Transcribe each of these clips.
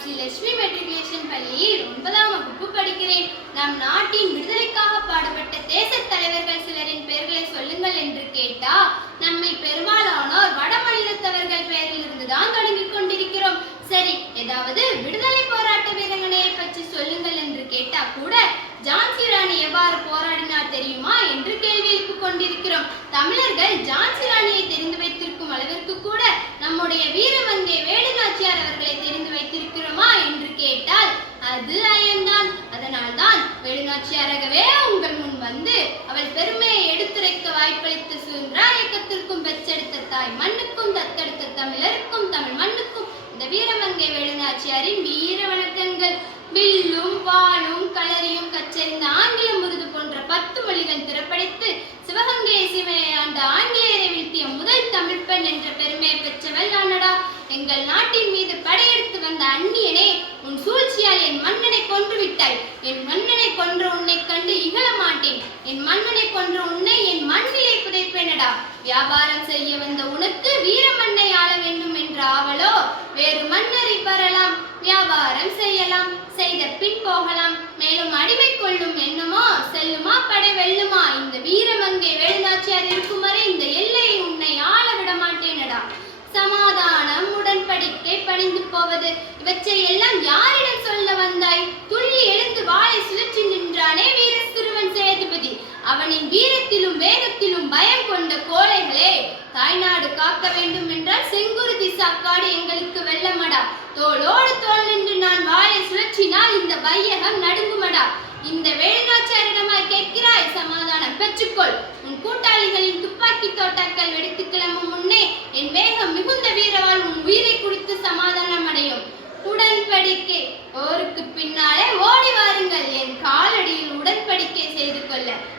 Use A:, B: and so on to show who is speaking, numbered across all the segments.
A: Sri Lakshmi matriculation பள்ளியில் ஒன்பதாம் வகுப்பு படிக்கிறேன். நம் நாட்டின் விடுதலைக்காக பாடுபட்ட தேசத் தலைவர்கள் சிலரின் பெயர்களை சொல்லுங்கள் என்று கேட்டா நம்மை பெரும்பாலானோர் வட மாநிலத்தவர்கள் பெயரில் இருந்துதான் தொடங்கிக் கொண்டிருக்கிறோம். சரி ஏதாவது விடுதலை போராட்ட வீரங்களையை பற்றி சொல்லுங்கள் என்று கேட்டா கூட ஜான்சி ராணி எவ்வாறு போராடினார் தெரியுமா என்று கேள்வி எழுப்பிக் கொண்டிருக்கிறோம். தமிழர்கள் ஜான்சி ராணியை தெரிந்து வைத்திருக்கும் அளவிற்கு கூட நம்முடைய வீரமங்கை வேலுநாச்சியார் அவர்களை தெரிந்து வைத்திருக்கிறோமா என்று கேட்டால் அது அயன்தான். அதனால்தான் வேலுநாச்சியாராகவே உங்கள் முன் வந்து அவள் பெருமையை எடுத்துரைக்க வாய்ப்பளித்த சுன்றா இயக்கத்திற்கும் பெற்றெடுத்த தாய் மண்ணுக்கும் தத்தெடுத்த தமிழருக்கும் தமிழ் மண்ணுக்கும் இந்த வீரமங்கை வேலுநாச்சியாரின் வீர வணக்கங்கள். வில்லும் பாலும் களரியும் கச்சரிந்த ஆங்கில முருது போன்ற பத்து மொழிகள் திறப்படைத்து சிவகங்கையை சிவனை ஆண்ட ஆங்கிலேயரை வீழ்த்திய முதல் தமிழ் பெண் என்ற பெருமையை பெற்றவள் நானடா எங்கள் நாட்டின் மீது படையெடுத்து வந்த அந்நியனே சூழ்ச்சியால் என் மன்னனை கொன்று விட்டாய் என் மன்னனை கொன்ற உன்னை கண்டு இகழ மாட்டேன் என் மன்னனை கொன்ற உன்னை என் மண்ணிலே புதைப்பேனடா. வியாபாரம் செய்ய வந்த உனக்கு வீர மண்ணை ஆள வேண்டும் என்ற ஆவலோ வேறு மன்னரை பெறலாம் வியாபாரம் செய்யலாம் செய்த பின் போகலாம் மேலும் அடிமை கொள்ளும் எண்ணமோ செல்லுமா படை வெல்லுமா இந்த வீரமங்கை வேலுநாச்சியார் இருக்கும் வரை இந்த எல்லையை உன்னை ஆள விட மாட்டேனடா சமாதானம் உடன்படிக்கை போது இவற்றை எல்லாம் யாரிடம் சொல்ல வந்தாய்? துள்ளி எழுந்து வாளை சுழற்றி நின்றானே வீர சிறுவன் சேதுபதி. அவனின் வீரத்திலும் வேகத்திலும் பயம் கொண்ட கோழைகளே தாய்நாடு காக்க வேண்டும் என்றால் செங்குருதி சாக்காடு எங்களுக்கு வெல்லமடா. தோளோடு தோள் நின்று நான் வாளை சுழற்றினால் இந்த வையகம் நடுங்குமடா. இந்த வேலுநாச்சாரிடமாய் கேட்கிறாய் சமாதானம் பெற்றுக்கொள். உன் கூட்டாளிகளின் துப்பாக்கி தோட்டாக்கள் வெடித்து கிளம்பும் முன்னே என் வேகம் மிகுந்த வீரவால் உன் உயிரை குடி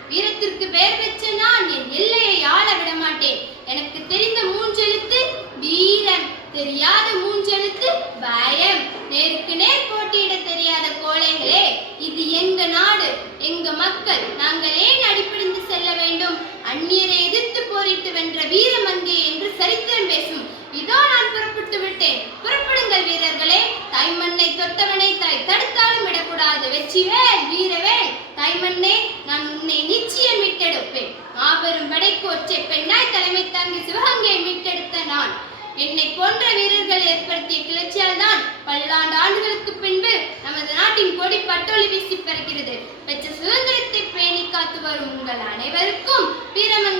A: வீரத்திற்கு பெயர் பெற்ற நான் என் எல்லையை ஆள விட மாட்டேன் எனக்கு தெரிந்த மூஞ்செழுத்து வீரம் தெரியாத மூஞ்செழுத்து பயம். நேருக்கு நேர் போட்டியிட தெரியாத கோழைகளே இது எங்க நாடு எங்க மக்கள். நாங்கள் ஏன் அடிப்பிடிந்து செல்ல வேண்டும்? அந்நியரை எதிர்த்து போரிட்டு வென்ற வீரம் அங்கே என்று சரித்திர பேசும் இதோ நான் புறப்பட்டு விட்டேன் புறப்படுங்கள் வீரர்களே தாய் மண்ணை தொட்டவனை தாய் தடுத்தாலும் விடக்கூடாது வெற்றிவேல் வீரவேல் தாய் மண்ணே நான் உன்னை நிச்சயம் மீட்டெடுப்பேன் மாபெரும் படைக்கு ஒற்றை பெண்ணாய் தலைமை தாங்கி சிவகங்கை மீட்டெடுத்த நான். என்னை போன்ற வீரர்கள் ஏற்படுத்திய கிளர்ச்சியால் தான் பல்லாண்டு ஆண்டுகளுக்கு பின்பு நமது நாட்டின் கொடி பட்டொலி வீசி பறக்கிறது. பெற்ற சுதந்திரத்தை பேணி காத்து வரும் உங்கள் அனைவருக்கும் வீரமங்க